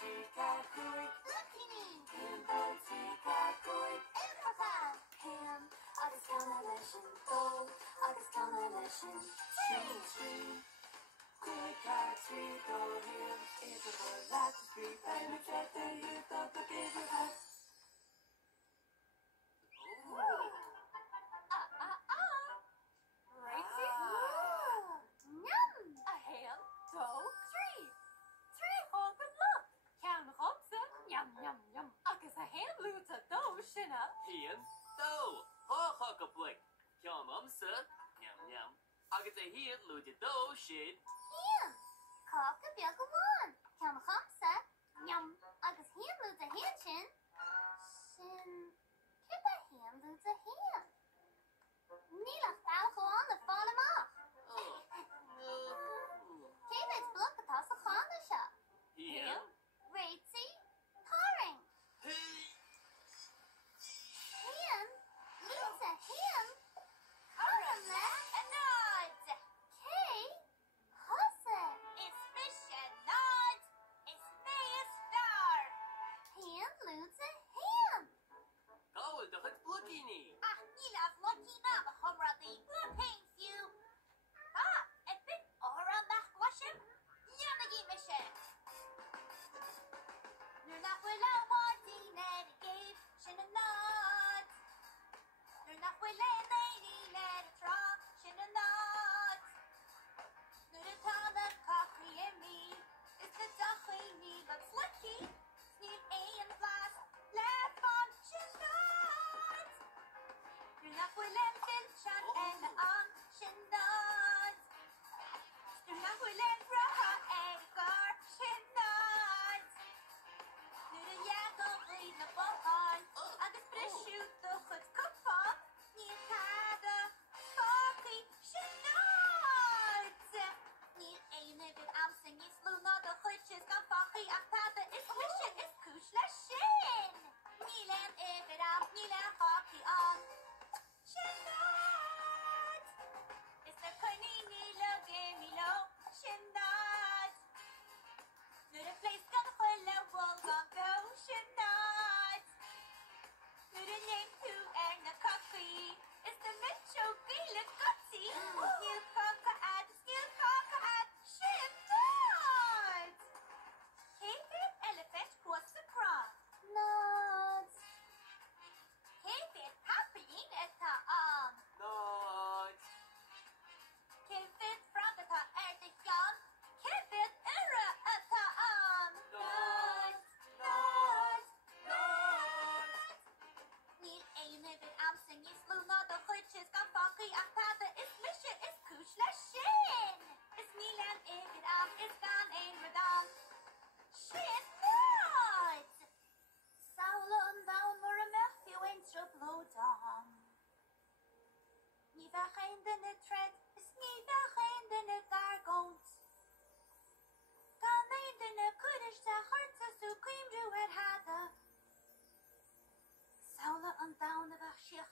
Trícacuig Lucky Timber Trícacuig Ilfacham Ham agus Coalition Go agus Coalition Tree Quick Tree Go Ham It's a word like the street and it's at the youth of the bigger hut. A ham, dough, tree. Tree hog with luck. Can hopsa, yum yum yum. Agus a ham loots a dough shinna. Hien, dough, ha blick. Yum yum yum. Agus a hien loot the dough shin. Ham Cock a Biagawan Cam Hamsa Yum agus ham loots a hanchin Shin Kip a ham loots a ham Nila Falco on the Falama David's block a toss of Hanisha Hien, Ratesy Tarring Ham loots a ham Caramel and nods Kay Hussa It's fish and nods It's May a star Ham loots a ham go the hut blockini. Nila's lucky now the Humra the paints you and big aura machwashim Yamagi mission You're not willow wanting and gave shin and nods You're not willing lady let it draw shin and nods Nurita the coffee and me It's the duckly me but lucky Sneak A and flash laugh on shin nods You're not willing Filchan and on shin nods You're not willing Raha and gar shin nods Nurita yako lead the ball Agus shoot the hood kupa Near Tada Coffee shin nods Near A nibit I'm singing Luna the hood is gone Fahi Aktada is mission is kushla shin Nilan ibit Nilan hockey on shin nods It's the Kuni Nilo gimme low shin nods Nura place gonna hulla wall go shin nods Nura name who and the coffee It's the Metro Gila Gutsy Skill conquer at shin nods K-Bit elephant what's the cross nods K-Bit happening at the Nods. K-Bit from the at the young K-Bit era at the nods Need a nibit I'm singing Luna the hood is gone funky Aktada is mission is kushla shin It's Nilan ibit it's gone in Radon Shin nods Saulon down more Matthew and blow down Niva geen de tred is niva geen de gargont Kan in de kuddish de hart zo cream do het hadden Saula on down the Bachia